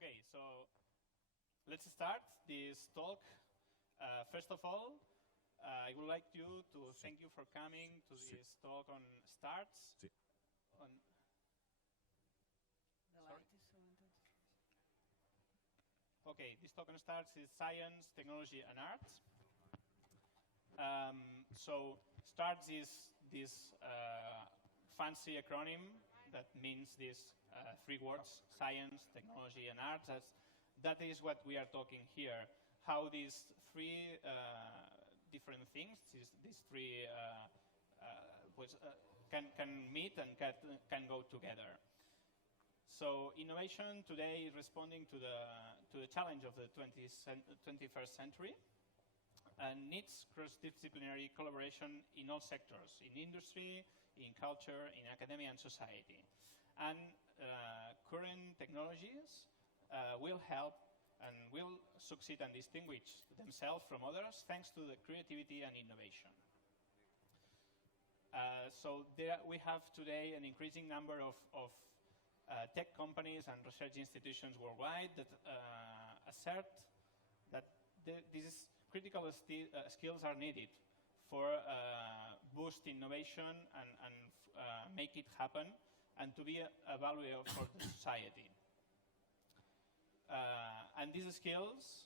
Okay, so let's start this talk. First of all, I would like to thank you for coming to this talk on starts. On The light is so intense. Okay, this talk on starts is science, technology, and arts. So STARTS is this fancy acronym that means these three words: science, technology, and arts. That is what we are talking here. How these three different things, these three can meet and can go together. So innovation today is responding to the challenge of the 21st century and needs cross-disciplinary collaboration in all sectors, in industry, in culture, in academia and society. And current technologies will help and will succeed and distinguish themselves from others thanks to the creativity and innovation. So there we have today an increasing number of tech companies and research institutions worldwide that assert that these critical skills are needed for boost innovation and make it happen and to be a value for the society. And these skills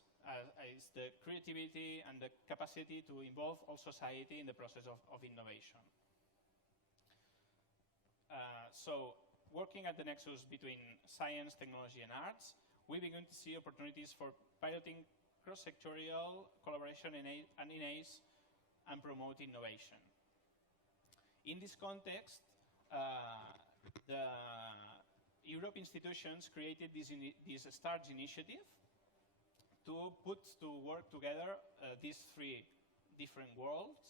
is the creativity and the capacity to involve all society in the process of innovation. So working at the nexus between science, technology, and arts, we begin to see opportunities for piloting cross-sectorial collaboration and enhance and promote innovation. In this context, the Europe institutions created this STARTS initiative to put to work together these three different worlds.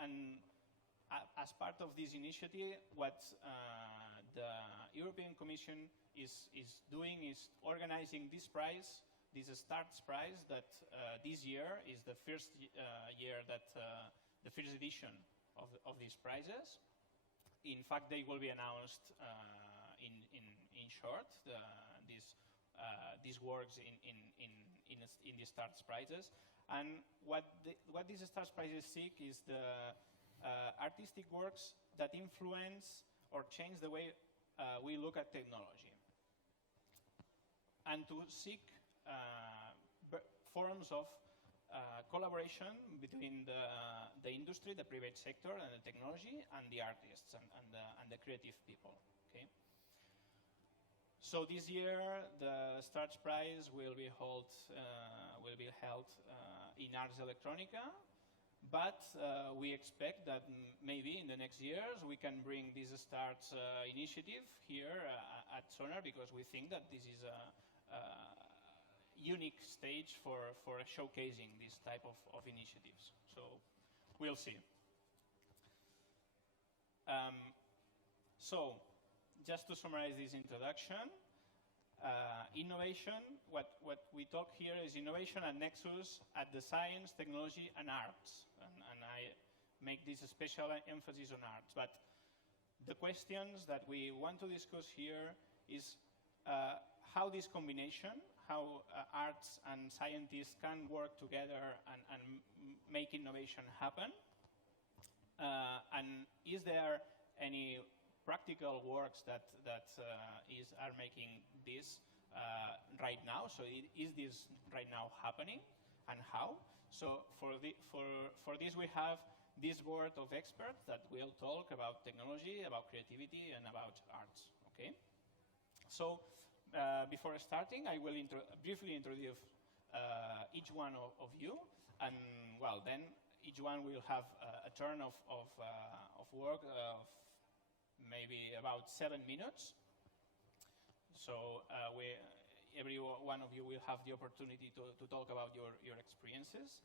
And as part of this initiative, what the European Commission is doing is organizing this prize, this STARTS prize, that this year is the first year that the first edition of these prizes. In fact, they will be announced in short. These works in the STARTS prizes, and what these STARTS prizes seek is the artistic works that influence or change the way we look at technology, and to seek forms of collaboration between the industry, the private sector, and the technology, and the artists and the creative people. Okay. So this year, the STARTS Prize will be held in Ars Electronica, but we expect that maybe in the next years we can bring this STARTS initiative here at Sónar, because we think that this is a unique stage for showcasing this type of initiatives. So we'll see. So just to summarize this introduction, innovation, what we talk here is innovation at nexus at the science, technology, and arts. And I make this a special emphasis on arts. But the questions that we want to discuss here is how this combination, how arts and scientists can work together and make innovation happen. And is there any practical works that are making this right now? So is this right now happening, and how? So for this we have this board of experts that will talk about technology, about creativity, and about arts. Okay. So before starting, I will briefly introduce each one of you, and well, then each one will have a turn of work of maybe about 7 minutes. So every one of you will have the opportunity to talk about your experiences.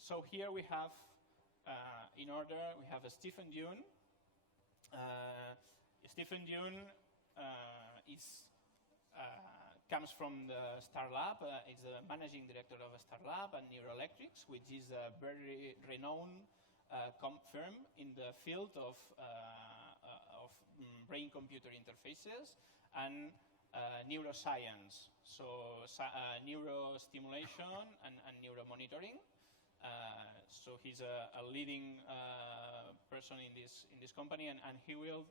So here we have, in order, we have Stephen Dunne. Stephen Dunne comes from the Starlab. He's the managing director of Starlab and Neuroelectrics, which is a very renowned firm in the field of brain-computer interfaces, and neuroscience, so neurostimulation and neuromonitoring. So he's a leading person in this company, and he will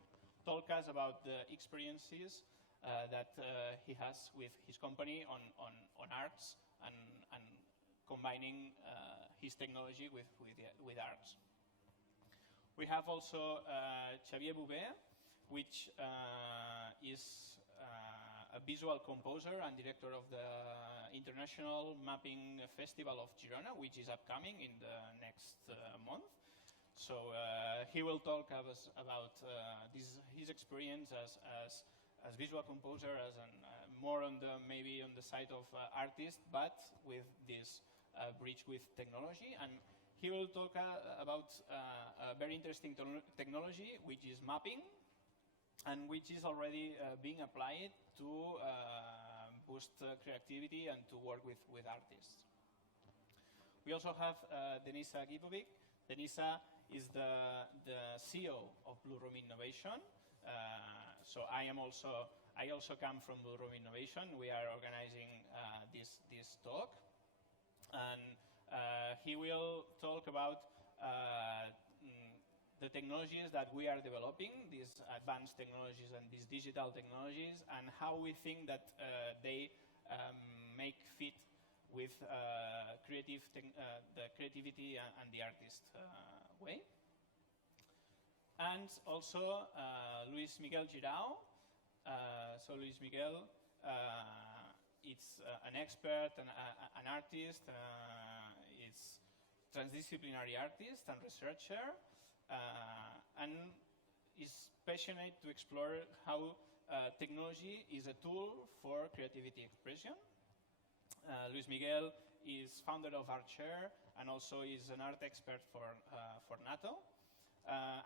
talk us about the experiences that he has with his company on arts and combining his technology with arts. We have also Xavier Bové, which is a visual composer and director of the International Mapping Festival of Girona, which is upcoming in the next month. So he will talk about his experience as visual composer, more on maybe on the side of artist, but with this bridge with technology. And he will talk about a very interesting technology, which is mapping, and which is already being applied to boost creativity and to work with artists. We also have Denisa Gibovic. Denisa is the CEO of Blue Room Innovation. So I also come from Blue Room Innovation. We are organizing this talk, and he will talk about the technologies that we are developing, these advanced technologies and these digital technologies, and how we think that they make fit with the creativity and the artist way. And also Luis Miguel Girão. So Luis Miguel is an expert, an artist, is transdisciplinary artist and researcher, and is passionate to explore how technology is a tool for creativity expression. Luis Miguel is founder of Arthsare and also is an art expert for NATO.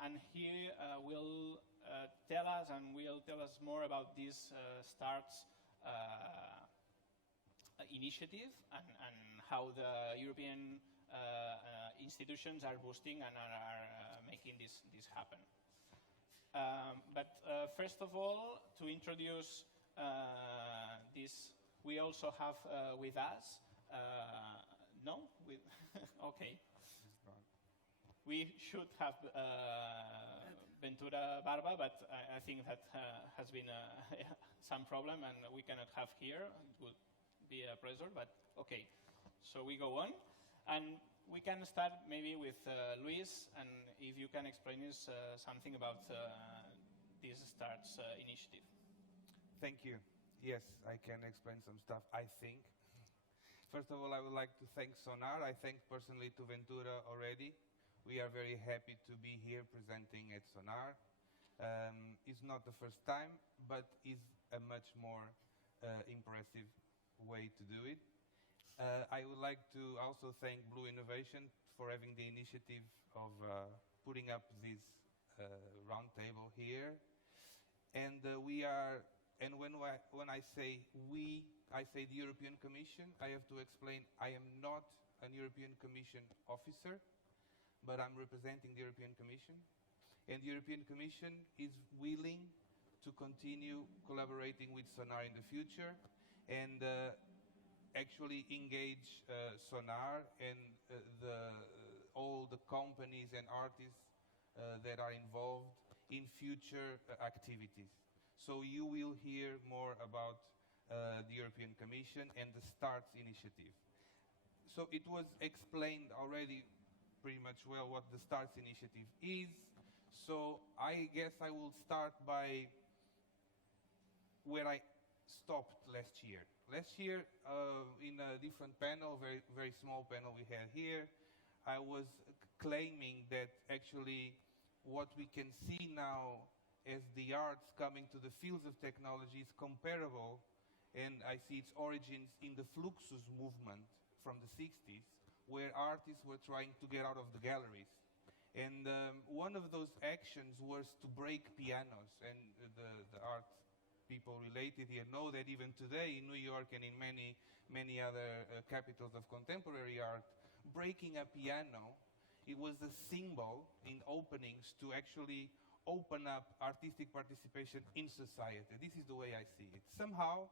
And he will tell us more about this STARTS initiative and how the European institutions are boosting and are making this happen. But first of all, to introduce this, we also have with us, okay. We should have Ventura Barba, but I think that has been some problem and we cannot have here. It would be a pleasure, but okay. So we go on. And we can start maybe with Luis, and if you can explain us something about this STARTS initiative. Thank you. Yes, I can explain some stuff, I think. First of all, I would like to thank Sónar. I thank personally to Ventura already. We are very happy to be here presenting at Sónar. It's not the first time, but it's a much more impressive way to do it. I would like to also thank Blue Innovation for having the initiative of putting up this round table here. And when I say we, I say the European Commission. I have to explain I am not a European Commission officer, but I'm representing the European Commission. And the European Commission is willing to continue collaborating with Sónar in the future and actually engage Sónar and all the companies and artists that are involved in future activities. So you will hear more about the European Commission and the STARTS initiative. So it was explained already pretty much well what the STARTS initiative is. So I guess I will start by where I stopped last year. Last year, in a different panel, very, very small panel we had here, I was claiming that actually what we can see now as the arts coming to the fields of technology is comparable, and I see its origins in the Fluxus movement from the 60s, where artists were trying to get out of the galleries. And one of those actions was to break pianos, and the art people related here know that even today in New York and in many other capitals of contemporary art, breaking a piano, it was a symbol in openings to actually open up artistic participation in society. This is the way I see it. Somehow,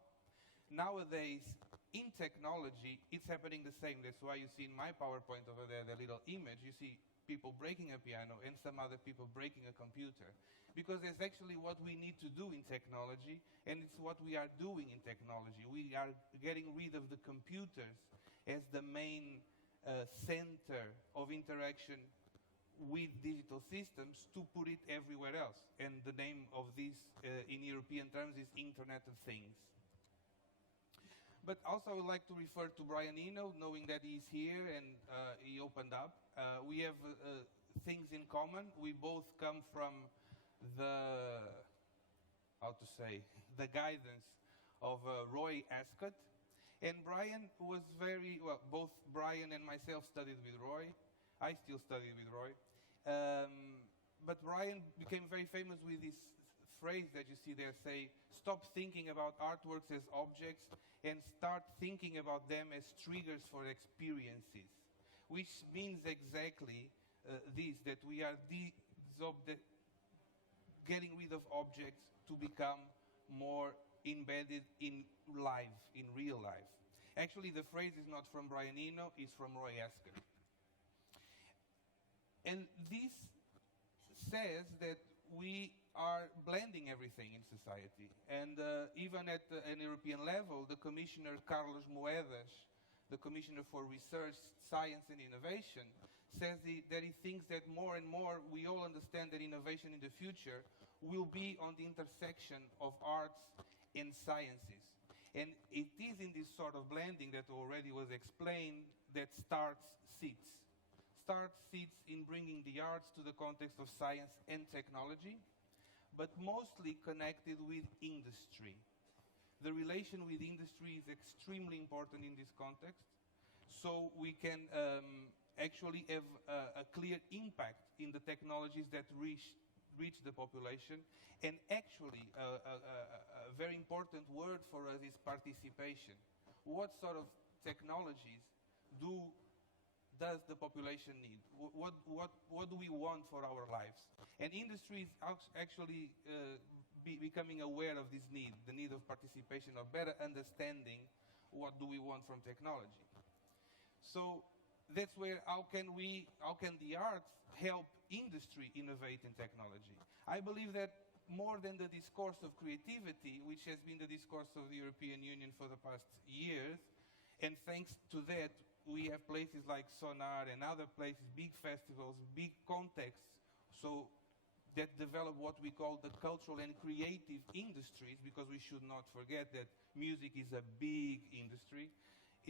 nowadays, in technology, it's happening the same. That's why you see in my PowerPoint over there, the little image, you see people breaking a piano and some other people breaking a computer. Because that's actually what we need to do in technology, and it's what we are doing in technology. We are getting rid of the computers as the main center of interaction with digital systems to put it everywhere else. And the name of this, in European terms, is Internet of Things. But also I would like to refer to Brian Eno, knowing that he's here and he opened up. We have things in common. We both come from the, the guidance of Roy Ascott. And Brian was both Brian and myself studied with Roy. I still study with Roy. But Brian became very famous with this phrase that you see there, say, stop thinking about artworks as objects and start thinking about them as triggers for experiences, which means exactly this, that we are getting rid of objects to become more embedded in life, in real life. Actually, the phrase is not from Brian Eno, it's from Roy Ascott. And this says that we are blending everything in society. And even at an European level, the Commissioner Carlos Moedas, the Commissioner for Research, Science and Innovation, says that he thinks that more and more we all understand that innovation in the future will be on the intersection of arts and sciences. And it is in this sort of blending that already was explained that START sits. START sits in bringing the arts to the context of science and technology, but mostly connected with industry. The relation with industry is extremely important in this context, so we can actually have a clear impact in the technologies that reach the population. And actually, a very important word for us is participation. What sort of technologies does the population need? What do we want for our lives? And industry is actually becoming aware of this need, the need of participation, of better understanding what do we want from technology. So that's where, how can the arts help industry innovate in technology? I believe that more than the discourse of creativity, which has been the discourse of the European Union for the past years, and thanks to that, we have places like Sónar and other places, big festivals, big contexts, so that develop what we call the cultural and creative industries, because we should not forget that music is a big industry,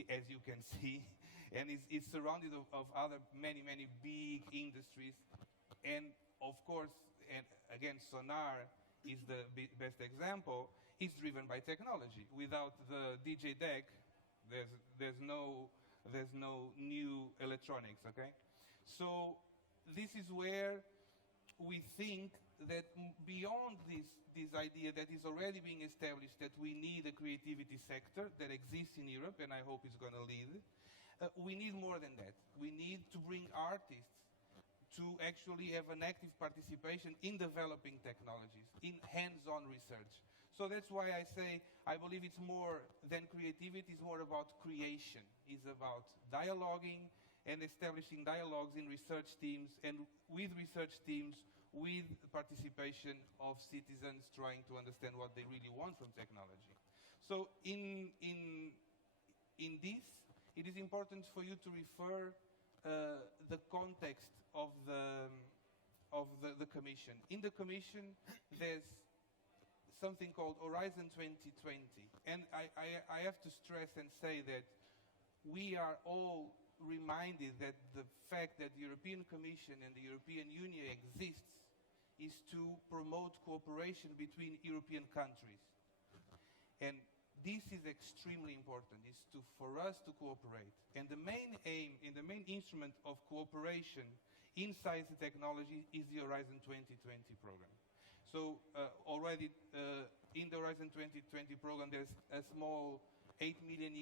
as you can see, and it's surrounded of other many big industries. And of course, and again, Sónar is the best example, is driven by technology. Without the DJ deck, there's no new electronics, okay? So this is where we think that beyond this idea that is already being established, that we need a creativity sector that exists in Europe, and I hope it's going to lead, we need more than that. We need to bring artists to actually have an active participation in developing technologies, in hands-on research. So that's why I say I believe it's more than creativity, it's more about creation. It's about dialoguing and establishing dialogues in research teams, and with research teams, with participation of citizens trying to understand what they really want from technology. So in this, it is important for you to refer the context of the Commission. In the Commission, there's something called Horizon 2020. And I have to stress and say that we are all reminded that the fact that the European Commission and the European Union exists is to promote cooperation between European countries. And this is extremely important, is for us to cooperate. And the main aim and the main instrument of cooperation in science and technology is the Horizon 2020 program. So already in the Horizon 2020 program, there's a small €8 million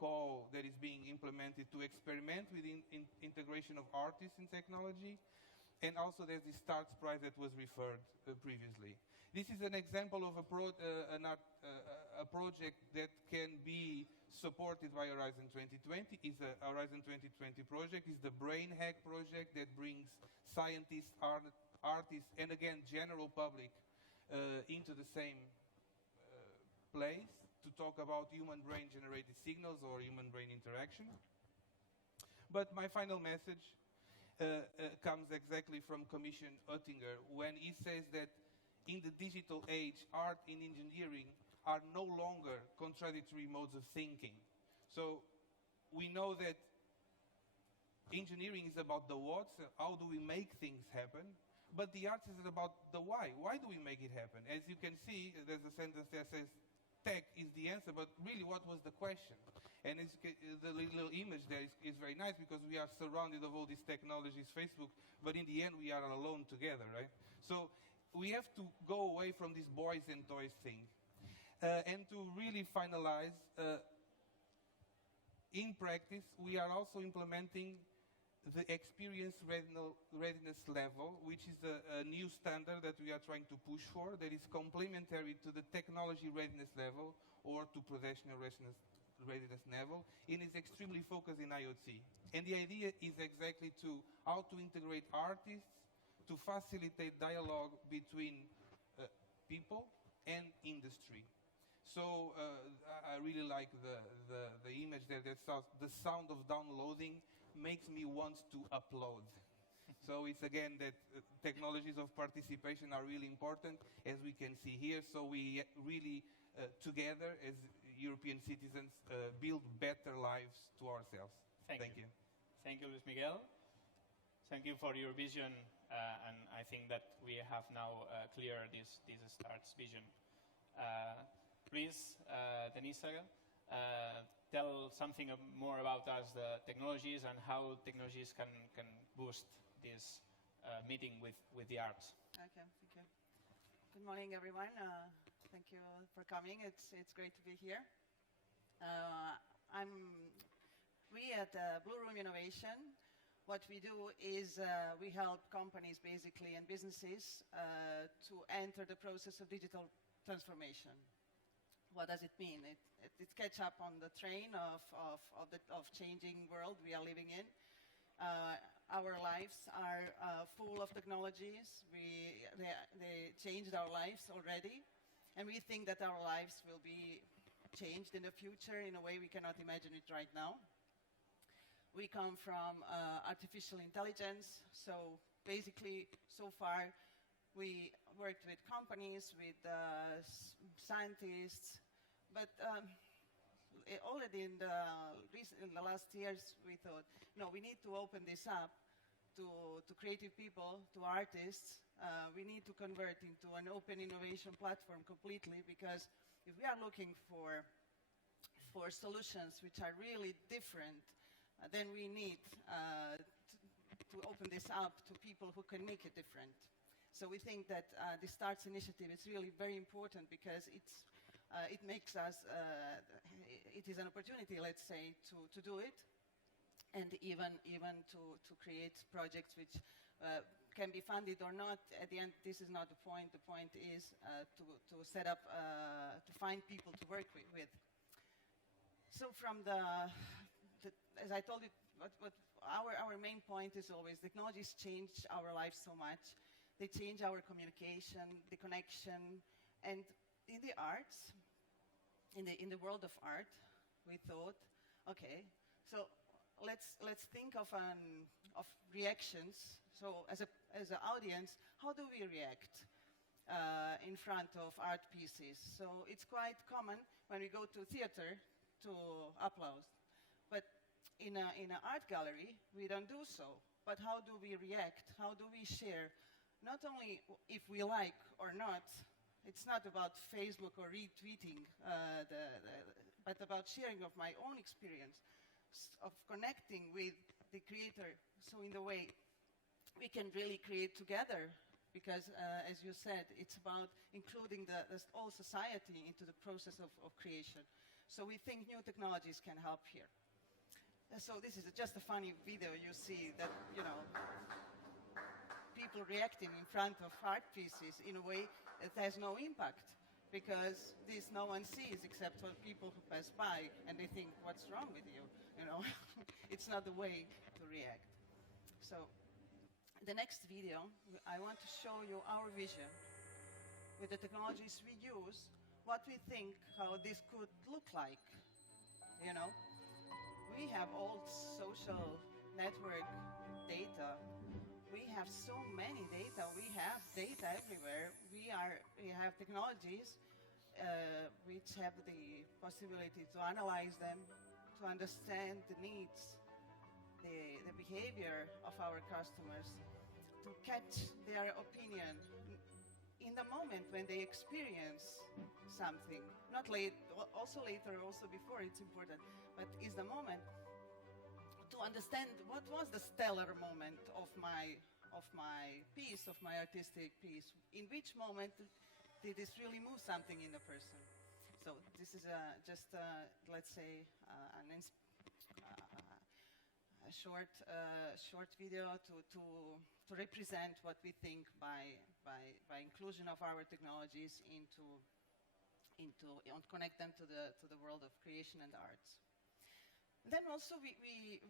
call that is being implemented to experiment with integration of artists in technology. And also there's the STARTS prize that was referred previously. This is an example of a project that can be supported by Horizon 2020. It's a Horizon 2020 project. It's the Brain Hack project that brings scientists, artists, and again, general public into the same place to talk about human brain generated signals or human brain interaction. But my final message comes exactly from Commissioner Oettinger when he says that in the digital age, art and engineering are no longer contradictory modes of thinking. So we know that engineering is about the what, how do we make things happen, but the arts is about the why. Why do we make it happen? As you can see, there's a sentence that says, tech is the answer, but really what was the question? And the little image there is very nice because we are surrounded of all these technologies, Facebook, but in the end we are alone together, right? So we have to go away from this boys and toys thing. And to really finalize, in practice, we are also implementing the experience readiness level, which is a new standard that we are trying to push for, that is complementary to the technology readiness level or to professional readiness level, and is extremely focused in IoT. And the idea is exactly to how to integrate artists to facilitate dialogue between people and industry. So I really like the image there that says the sound of downloading makes me want to upload. So it's again that technologies of participation are really important, as we can see here. So we really, together as European citizens, build better lives to ourselves. Thank you. Thank you, Luis Miguel. Thank you for your vision, and I think that we have now clear this STARTS vision. Please, Denisa, tell something more about us, the technologies, and how technologies can boost this meeting with the arts. Okay, thank you. Good morning, everyone. Thank you for coming. It's great to be here. We at Blue Room Innovation, what we do is we help companies basically and businesses to enter the process of digital transformation. What does it mean? It catch up on the train of changing world we are living in. Our lives are full of technologies. They changed our lives already, and we think that our lives will be changed in the future in a way we cannot imagine it right now. We come from artificial intelligence, so basically, so far, we worked with companies, with scientists, but already in the last years, we thought, no, we need to open this up to creative people, to artists. We need to convert into an open innovation platform completely, because if we are looking for solutions which are really different, then we need to open this up to people who can make it different. So we think that the STARTS initiative is really very important because it makes us, it is an opportunity, let's say, to do it, and even to create projects which can be funded or not. At the end, this is not the point. The point is to set up, to find people to work with. So from as I told you, our main point is always technologies change our lives so much. They change our communication, the connection, and in the arts, in the world of art, we thought, okay, so let's think of reactions. So as an audience, how do we react in front of art pieces? So it's quite common when we go to theater to applaud, but in an art gallery, we don't do so. But how do we react? How do we share? Not only if we like or not, it's not about Facebook or retweeting, but about sharing of my own experience, of connecting with the creator. So in the way we can really create together, because as you said, it's about including the whole society into the process of creation. So we think new technologies can help here. So this is just a funny video you see that, people reacting in front of art pieces in a way that has no impact, because this no one sees except for people who pass by, and they think, what's wrong with you? You know, it's not the way to react. So, the next video, I want to show you our vision with the technologies we use, what we think how this could look like. You know, we have old social network data. We have so many data. We have data everywhere. We have technologies which have the possibility to analyze them, to understand the needs, the behavior of our customers, to catch their opinion in the moment when they experience something. Not late, also later, also before, it's important, but is the moment to understand what was the stellar moment of my piece, of my artistic piece. In which moment did this really move something in the person? So this is just, let's say, a short video to represent what we think by inclusion of our technologies and connect them to the world of creation and arts. Then also we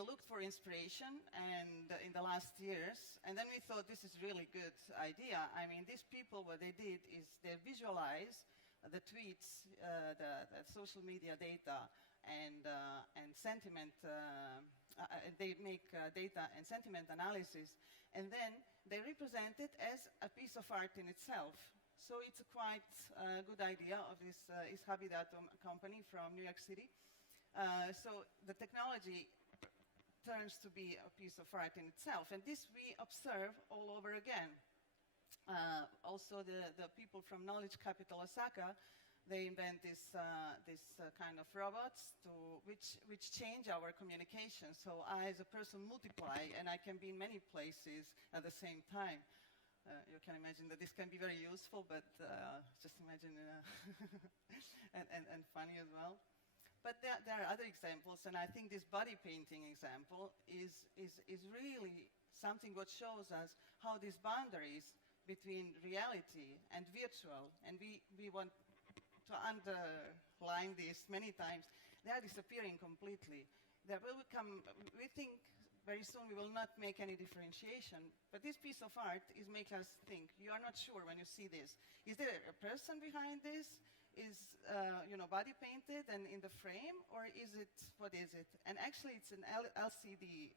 looked for inspiration, and in the last years, and then we thought this is really good idea. I mean, these people, what they did is they visualize the tweets, the social media data, and sentiment. They make data and sentiment analysis, and then they represent it as a piece of art in itself. So it's a quite good idea of this Habitat company from New York City. So the technology turns to be a piece of art in itself, and this we observe all over again. Also, the people from Knowledge Capital Osaka, they invent this kind of robots which change our communication. So I, as a person, multiply, and I can be in many places at the same time. You can imagine that this can be very useful, but just imagine and funny as well. But there are other examples, and I think this body painting example is really something what shows us how these boundaries between reality and virtual, and we want to underline this many times, they are disappearing completely. There will come, we think very soon we will not make any differentiation, but this piece of art is make us think. You are not sure when you see this. Is there a person behind this? Is body painted and in the frame, or is it, what is it? And actually it's an LCD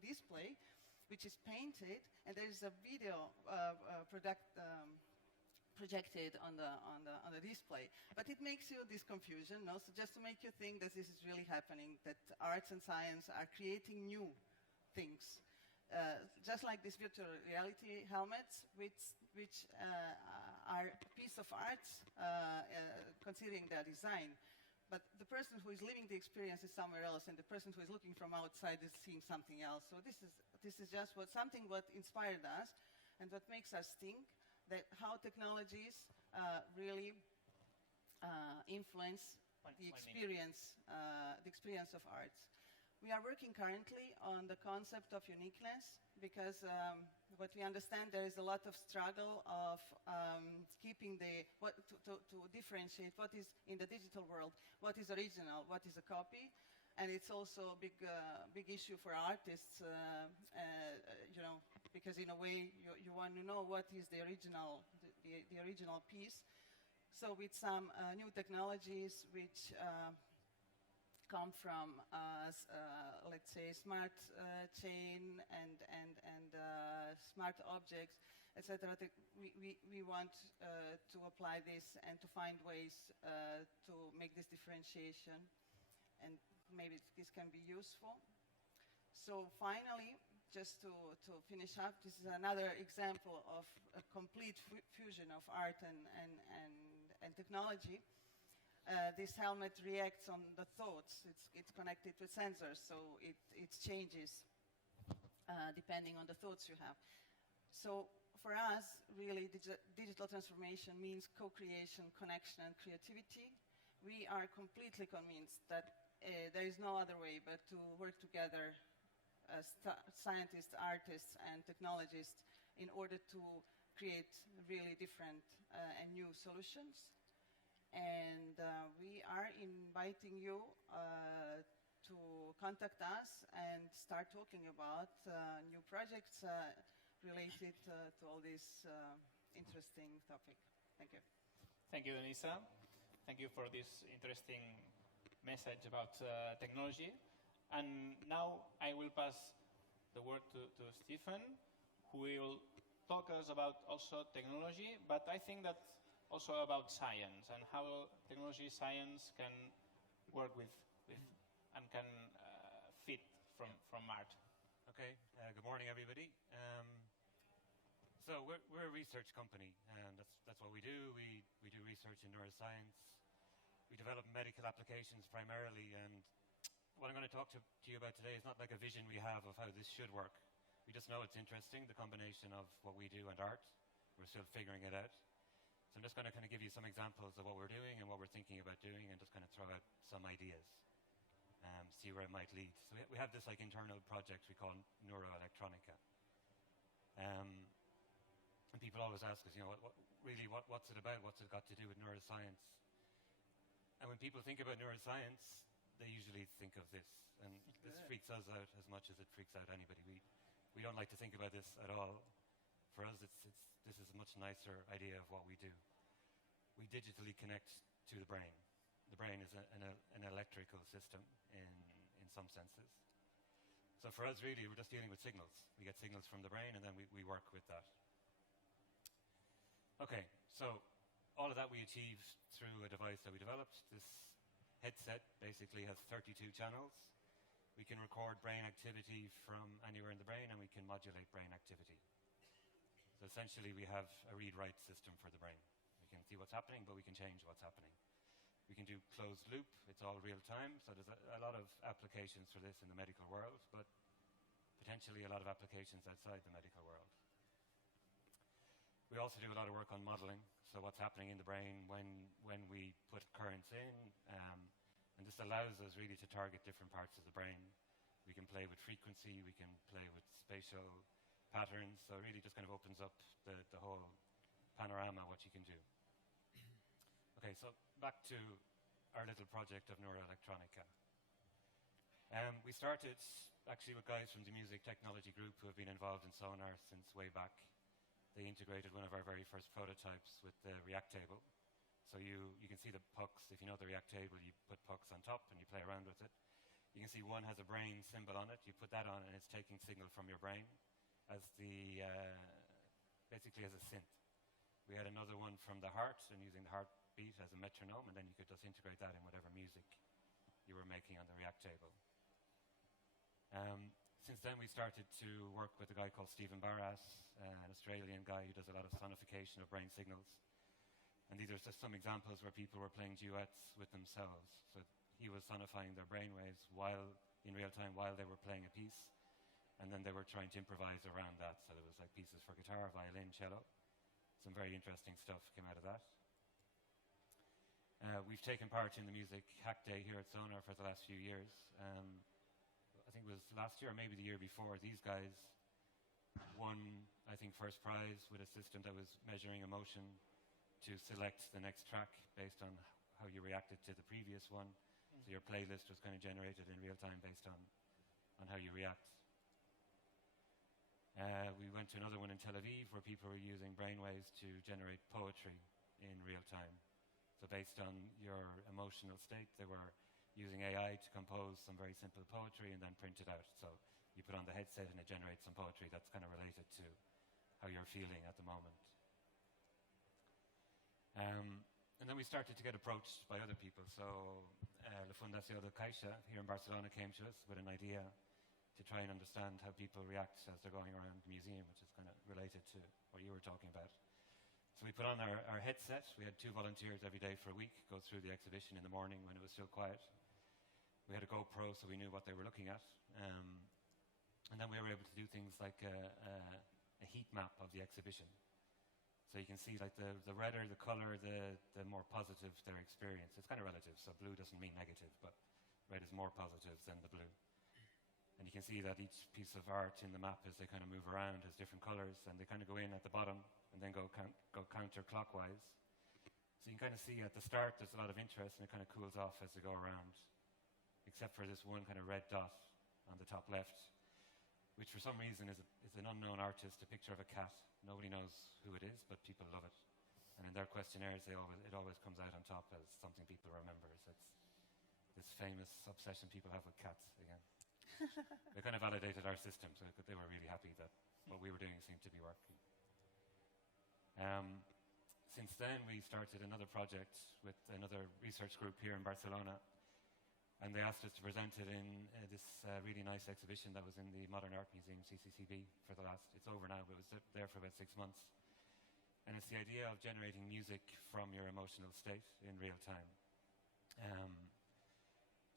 display which is painted, and there is a video projected on the display. But it makes you this confusion, no? So just to make you think that this is really happening, that arts and science are creating new things. Just like these virtual reality helmets, which are a piece of art considering their design. But the person who is living the experience is somewhere else, and the person who is looking from outside is seeing something else. So this is just something what inspired us, and what makes us think that how technologies really influence the experience of arts. We are working currently on the concept of uniqueness, because what we understand, there is a lot of struggle of keeping to differentiate what is in the digital world, what is original, what is a copy, and it's also a big issue for artists, because in a way you want to know what is the original piece. So with some new technologies which come from, let's say, smart chain and smart objects, etc. We want to apply this and to find ways to make this differentiation, and maybe this can be useful. So finally, just to finish up, this is another example of a complete fusion of art and technology. This helmet reacts on the thoughts. It's connected with sensors, so it changes depending on the thoughts you have. So for us, really, digital transformation means co-creation, connection, and creativity. We are completely convinced that there is no other way but to work together scientists, artists, and technologists in order to create really different and new solutions. And we are inviting you to contact us and start talking about new projects related to all this interesting topic. Thank you. Thank you, Denisa. Thank you for this interesting message about technology. And now I will pass the word to Stephen, who will talk us about also technology, but I think that also about science and how technology science can work with and can fit from art. Okay, good morning, everybody. So we're a research company, and that's what we do. We do research in neuroscience. We develop medical applications primarily, and what I'm going to talk to you about today is not like a vision we have of how this should work. We just know it's interesting, the combination of what we do and art. We're still figuring it out. So I'm just going to kind of give you some examples of what we're doing and what we're thinking about doing, and just kind of throw out some ideas, see where it might lead. So we have this like internal project we call Neuroelectronica. And people always ask us, what's it about? What's it got to do with neuroscience? And when people think about neuroscience, they usually think of this. And this freaks us out as much as it freaks out anybody. We don't like to think about this at all. For us, this is a much nicer idea of what we do. We digitally connect to the brain. The brain is an electrical system in some senses. So for us, really, we're just dealing with signals. We get signals from the brain, and then we work with that. Okay, so all of that we achieve through a device that we developed. This headset basically has 32 channels. We can record brain activity from anywhere in the brain, and we can modulate brain activity. So essentially, we have a read-write system for the brain. We can see what's happening, but we can change what's happening. We can do closed loop. It's all real time. So there's a lot of applications for this in the medical world, but potentially a lot of applications outside the medical world. We also do a lot of work on modeling. So what's happening in the brain when we put currents in. And this allows us really to target different parts of the brain. We can play with frequency. We can play with spatial patterns. So it really just kind of opens up the whole panorama of what you can do. Okay, so back to our little project of Neuroelectronica. We started actually with guys from the music technology group who have been involved in Sónar since way back. They integrated one of our very first prototypes with the React table. So you can see the pucks. If you know the React table, you put pucks on top and you play around with it. You can see one has a brain symbol on it. You put that on and it's taking signal from your brain as basically as a synth. We had another one from the heart and using the heartbeat as a metronome, and then you could just integrate that in whatever music you were making on the React table. Since then, we started to work with a guy called Stephen Barras, an Australian guy who does a lot of sonification of brain signals. And these are just some examples where people were playing duets with themselves. So he was sonifying their brainwaves in real time while they were playing a piece. And then they were trying to improvise around that. So there was like pieces for guitar, violin, cello. Some very interesting stuff came out of that. We've taken part in the Music Hack Day here at Sónar for the last few years. I think it was last year or maybe the year before. These guys won, I think, first prize with a system that was measuring emotion to select the next track based on how you reacted to the previous one. So your playlist was kind of generated in real time based on how you react. We went to another one in Tel Aviv where people were using brainwaves to generate poetry in real time. So based on your emotional state, they were using AI to compose some very simple poetry and then print it out. So you put on the headset and it generates some poetry that's kind of related to how you're feeling at the moment. And then we started to get approached by other people. So La Fundación de Caixa here in Barcelona came to us with an idea to try and understand how people react as they're going around the museum, which is kind of related to what you were talking about. So we put on our headset. We had 2 volunteers every day for a week go through the exhibition in the morning when it was still quiet. We had a GoPro so we knew what they were looking at. And then we were able to do things like a heat map of the exhibition. So you can see like the redder the color, the more positive their experience. It's kind of relative, so blue doesn't mean negative, but red is more positive than the blue. And you can see that each piece of art in the map, as they kind of move around, has different colors, and they kind of go in at the bottom and then go counterclockwise. So you can kind of see at the start there's a lot of interest, and it kind of cools off as they go around, except for this one kind of red dot on the top left, which for some reason is an unknown artist, a picture of a cat. Nobody knows who it is, but people love it. And in their questionnaires, it always comes out on top as something people remember. So it's this famous obsession people have with cats again. They kind of validated our system, so they were really happy that what we were doing seemed to be working. Since then, we started another project with another research group here in Barcelona, and they asked us to present it in this really nice exhibition that was in the Modern Art Museum, CCCB, it's over now, but it was there for about 6 months. And it's the idea of generating music from your emotional state in real time.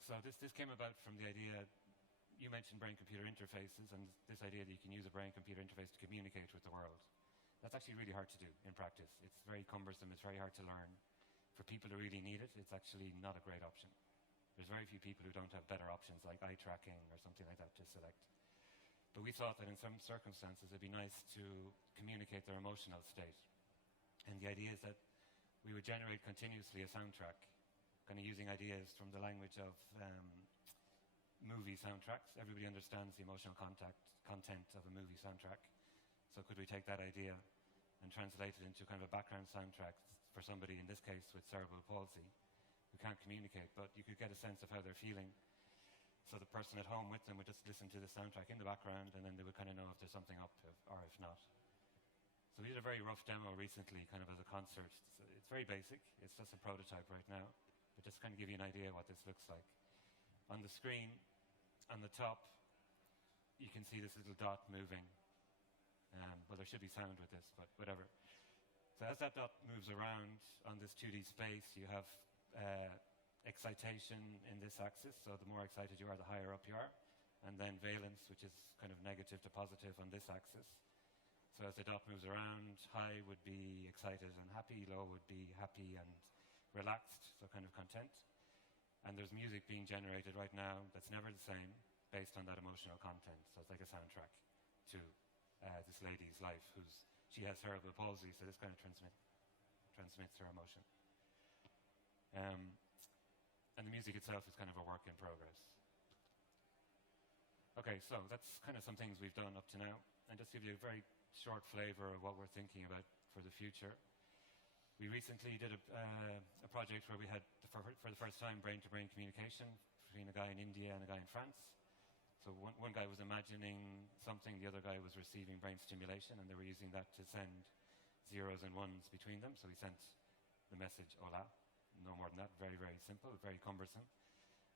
So this came about from the idea, you mentioned brain-computer interfaces, and this idea that you can use a brain-computer interface to communicate with the world. That's actually really hard to do in practice. It's very cumbersome, it's very hard to learn. For people who really need it, it's actually not a great option. There's very few people who don't have better options like eye tracking or something like that to select. But we thought that in some circumstances it'd be nice to communicate their emotional state. And the idea is that we would generate continuously a soundtrack, kind of using ideas from the language of movie soundtracks. Everybody understands the emotional content of a movie soundtrack. So could we take that idea and translate it into kind of a background soundtrack for somebody, in this case with cerebral palsy, who can't communicate, but you could get a sense of how they're feeling. So the person at home with them would just listen to the soundtrack in the background, and then they would kind of know if there's something up or if not. So we did a very rough demo recently, kind of as a concert. It's very basic. It's just a prototype right now, but just kind of give you an idea what this looks like. On the screen, on the top, you can see this little dot moving. Well, there should be sound with this, but whatever. So as that dot moves around on this 2D space, you have excitation in this axis. So the more excited you are, the higher up you are. And then valence, which is kind of negative to positive on this axis. So as the dot moves around, high would be excited and happy, low would be happy and relaxed, so kind of content. And there's music being generated right now that's never the same, based on that emotional content. So it's like a soundtrack to this lady's life, she has cerebral palsy, so this kind of transmits her emotion. And the music itself is kind of a work in progress. Okay, so that's kind of some things we've done up to now, and just give you a very short flavor of what we're thinking about for the future. We recently did a project where we had, for the first time, brain-to-brain communication between a guy in India and a guy in France. So one guy was imagining something, the other guy was receiving brain stimulation, and they were using that to send zeros and ones between them. So we sent the message, hola, no more than that, very, very simple, very cumbersome.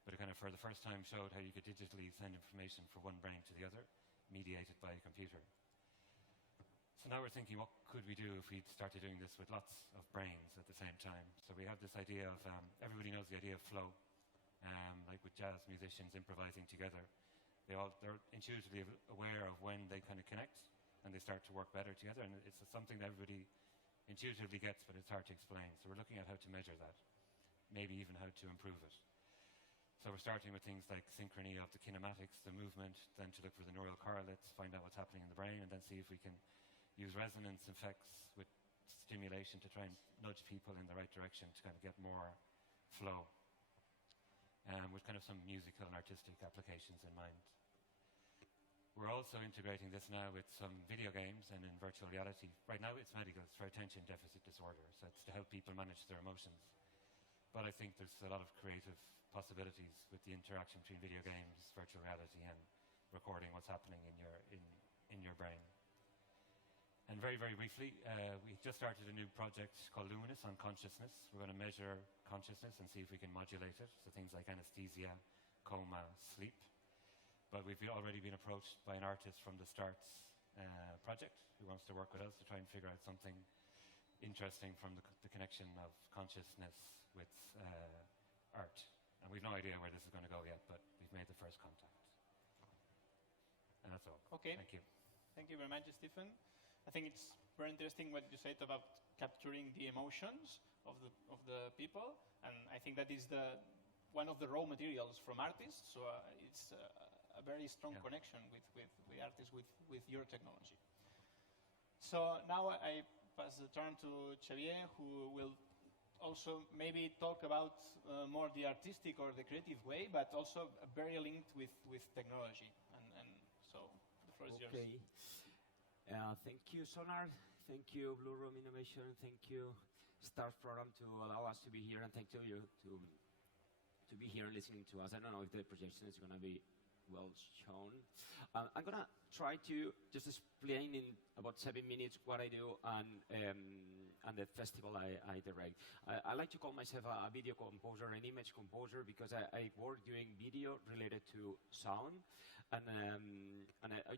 But it kind of, for the first time, showed how you could digitally send information from one brain to the other, mediated by a computer. So now we're thinking, what could we do if we started doing this with lots of brains at the same time? So we have this idea of, everybody knows the idea of flow, like with jazz musicians improvising together. They're intuitively aware of when they kind of connect and they start to work better together, and it's something that everybody intuitively gets, but it's hard to explain. So we're looking at how to measure that, maybe even how to improve it. So we're starting with things like synchrony of the kinematics, the movement, then to look for the neural correlates, find out what's happening in the brain, and then see if we can use resonance effects with stimulation to try and nudge people in the right direction to kind of get more flow, with kind of some musical and artistic applications in mind. We're also integrating this now with some video games and in virtual reality. Right now it's medical, it's for attention deficit disorder, so it's to help people manage their emotions. But I think there's a lot of creative possibilities with the interaction between video games, virtual reality, and recording what's happening in your brain. And very, very briefly, we just started a new project called Luminous on consciousness. We're going to measure consciousness and see if we can modulate it, so things like anesthesia, coma, sleep. But we've already been approached by an artist from the Starts project who wants to work with us to try and figure out something interesting from the connection of consciousness with art. And we've no idea where this is going to go yet, but we've made the first contact. And that's all. Okay. Thank you. Thank you very much, Stephen. I think it's very interesting what you said about capturing the emotions of the people, and I think that is one of the raw materials from artists. So it's a a very strong connection with the artists, with your technology. So now I pass the turn to Xavier, who will also maybe talk about more the artistic or the creative way, but also very linked with technology. And so the floor is yours. Okay. Thank you, Sónar. Thank you, Blue Room Innovation. Thank you, START program, to allow us to be here, and thank you to be here and listening to us. I don't know if the projection is going to be well shown. I'm going to try to just explain in about 7 minutes what I do and the festival I direct. I like to call myself a video composer, an image composer, because I work doing video related to sound. And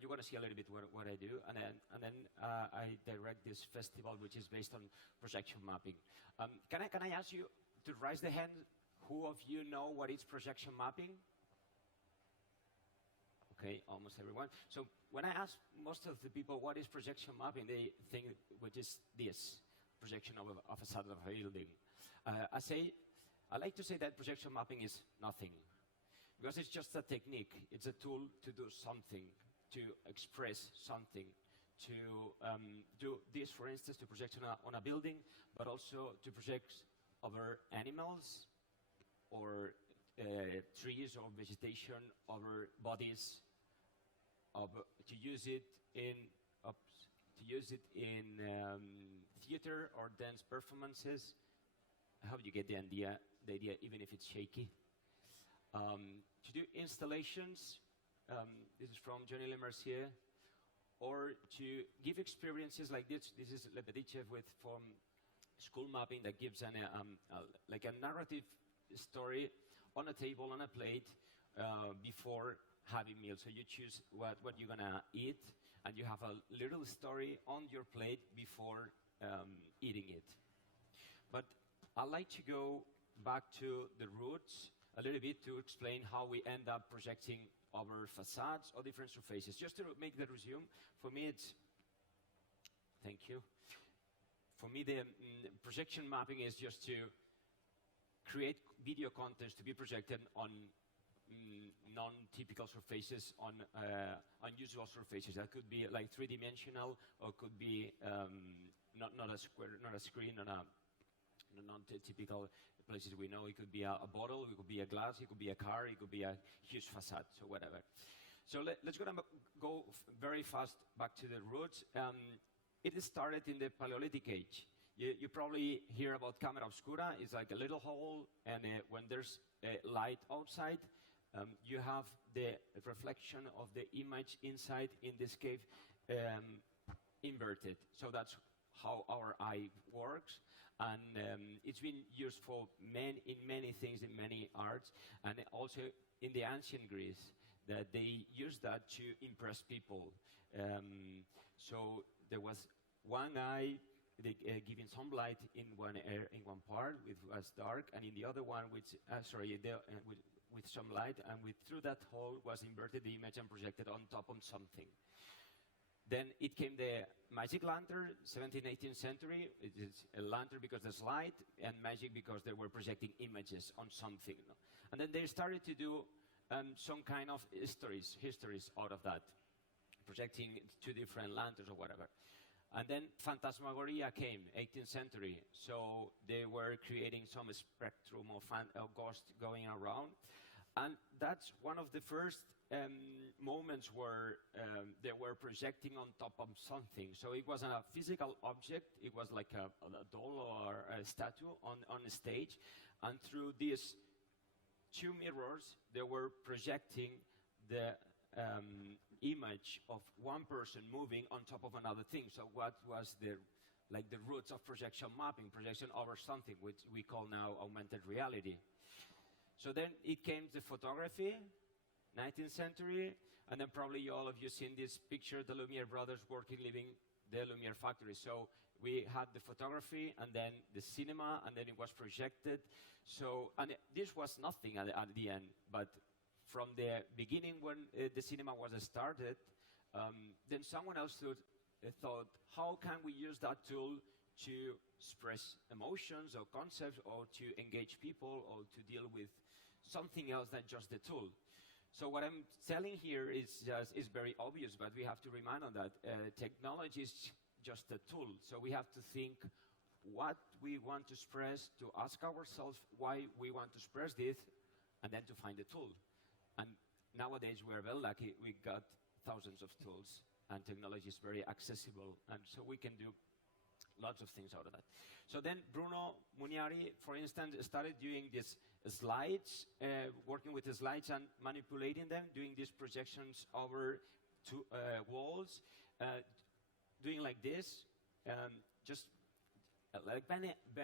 you're going to see a little bit what I do. And then I direct this festival, which is based on projection mapping. Can I ask you to raise the hand? Who of you know what is projection mapping? Okay, almost everyone. So when I ask most of the people what is projection mapping, they think which is this, projection of a facade of a building. I like to say that projection mapping is nothing, because it's just a technique. It's a tool to do something, to express something, to do this, for instance, to project on a building, but also to project over animals, or trees or vegetation, over bodies, to use it in theater or dance performances. I hope you get the idea, even if it's shaky. To do installations, this is from Johnny Le Mercier, or to give experiences like this. This is Lebedichev from school mapping that gives like a narrative story on a table, on a plate, before having meals. So you choose what you're gonna eat, and you have a little story on your plate before eating it. But I like to go back to the roots a little bit to explain how we end up projecting over facades or different surfaces. Just to make the resume, for me it's, thank you. For me, the projection mapping is just to create video content to be projected on non-typical surfaces, on unusual surfaces. That could be like three-dimensional, or could be not a square, not a screen, not a non-typical places we know. It could be a bottle, it could be a glass, it could be a car, it could be a huge facade, so whatever. So let's go very fast back to the roots. It started in the Paleolithic age. You probably hear about camera obscura. It's like a little hole, and when there's light outside, you have the reflection of the image inside in this cave inverted. So that's how our eye works. And it's been used for in many things, in many arts, and also in the ancient Greece, that they used that to impress people. So there was one eye giving some light in one part, which was dark, and in the other one, with some light, and through that hole was inverted the image and projected on top of something. Then it came the magic lantern, 17th, 18th century. It is a lantern because there's light, and magic because they were projecting images on something. No? And then they started to do some kind of histories out of that, projecting two different lanterns or whatever. And then phantasmagoria came, 18th century. So they were creating some spectrum of ghosts going around. And that's one of the first moments where they were projecting on top of something. So it wasn't a physical object, it was like a doll or a statue on a stage. And through these two mirrors, they were projecting the image of one person moving on top of another thing. So what was the roots of projection mapping, projection over something, which we call now augmented reality. So then it came to photography, 19th century, and then probably all of you seen this picture, the Lumiere brothers living the Lumiere factory. So we had the photography, and then the cinema, and then it was projected. So, and this was nothing at the end, but from the beginning when the cinema was started, then someone else thought, how can we use that tool to express emotions or concepts, or to engage people, or to deal with something else than just the tool? So what I'm telling here is very obvious, but we have to remind on that technology is just a tool. So we have to think what we want to express, to ask ourselves why we want to express this, and then to find the tool. And nowadays we are very lucky. We got thousands of tools, and technology is very accessible, and so we can do lots of things out of that. So then Bruno Muniari, for instance, started doing these slides, working with the slides and manipulating them, doing these projections over two walls, doing like this, just like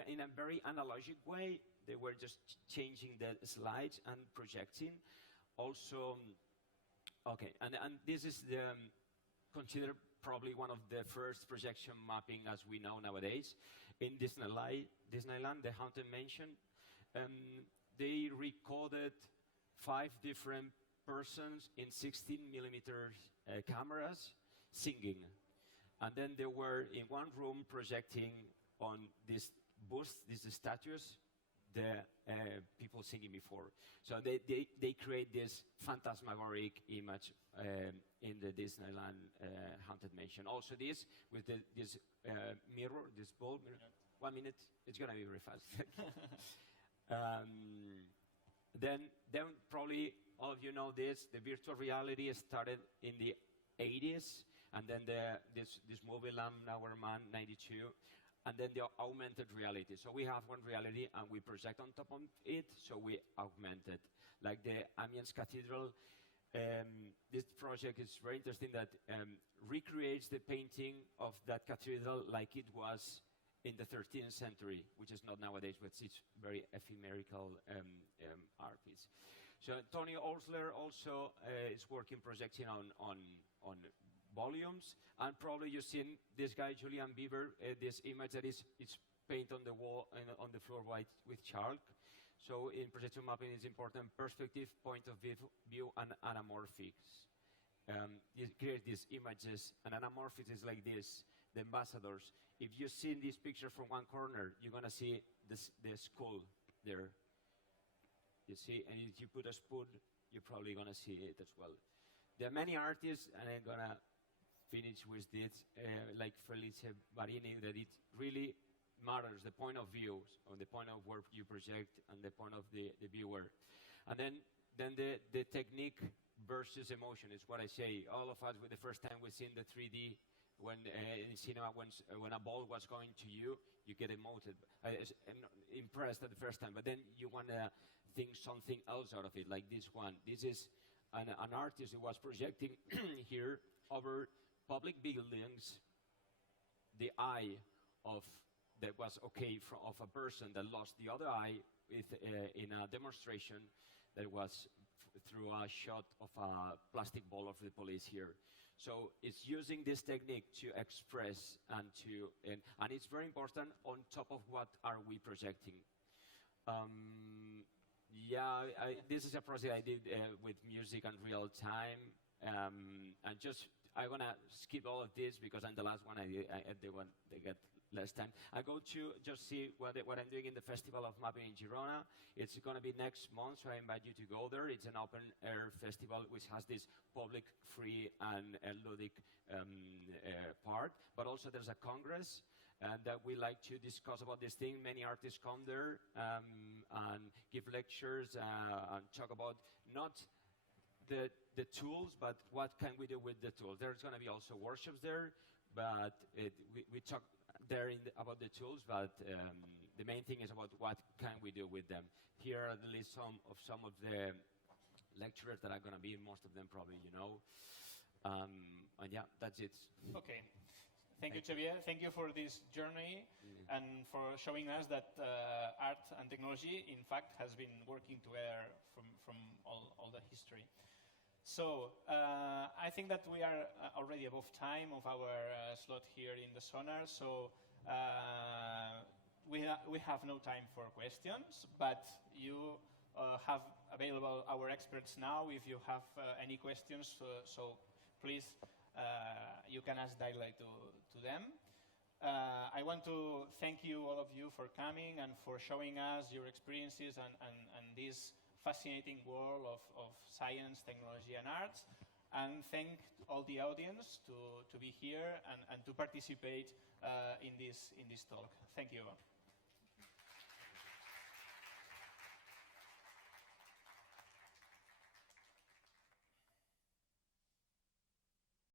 in a very analogic way. They were just changing the slides and projecting. Also, okay, and this is the considered probably one of the first projection mapping as we know nowadays. In Disneyland, the Haunted Mansion, they recorded 5 different persons in 16 millimeter cameras singing. And then they were in one room projecting on this booth, these statues, the people singing before. So they create this phantasmagoric image in the Disneyland Haunted Mansion. Also this, with this mirror, this bulb mirror. 1 minute, it's gonna be very fast. Then probably all of you know this, the virtual reality started in the 80s, and then this movie Lamb Our Man, 92, and then the augmented reality. So we have one reality and we project on top of it, so we augment it. Like the Amiens Cathedral, this project is very interesting that recreates the painting of that cathedral like it was in the 13th century, which is not nowadays, but it's very ephemerical art piece. So Tony Osler also is working projecting on volumes, and probably you've seen this guy Julian Bieber, this image that is painted on the wall on the floor white with chalk. So in projection mapping, it's important perspective, point of view, and anamorphics. You create these images, and anamorphics is like this, the ambassadors. If you see this picture from one corner, you're gonna see the skull there. You see, and if you put a spoon, you're probably gonna see it as well. There are many artists, and I'm gonna finish with this, like Felice Barini, that it really matters, the point of view, or the point of where you project, and the point of the viewer. And then the technique versus emotion is what I say. All of us, with the first time we've seen the 3D, when in cinema, when a ball was going to you, you get emoted, impressed at the first time, but then you want to think something else out of it, like this one. This is an artist who was projecting here over public buildings, the eye of that was okay of a person that lost the other eye in a demonstration that was through a shot of a plastic ball of the police here. So it's using this technique to express and it's very important on top of what are we projecting. This is a project I did with music and real time, and just I'm gonna skip all of this because I'm the last one. They get less time. I go to just see what I'm doing in the Festival of Mapping in Girona. It's going to be next month, so I invite you to go there. It's an open air festival which has this public, free, and ludic part. But also there's a congress that we like to discuss about this thing. Many artists come there and give lectures and talk about not the tools, but what can we do with the tools. There's going to be also workshops there, but we talk there about the tools, but the main thing is about what can we do with them. Here are the list some of the lecturers that are going to be, most of them probably you know. And yeah, that's it. Okay. Thank you, Xavier. Thank you for this journey and for showing us that art and technology, in fact, has been working together from all the history. So I think that we are already above time of our slot here in the Sónar. So we have no time for questions, but you have available our experts now if you have any questions. So please, you can ask directly to them. I want to thank you, all of you, for coming and for showing us your experiences and this fascinating world of science, technology, and arts. And thank all the audience to be here and to participate in this talk. Thank you.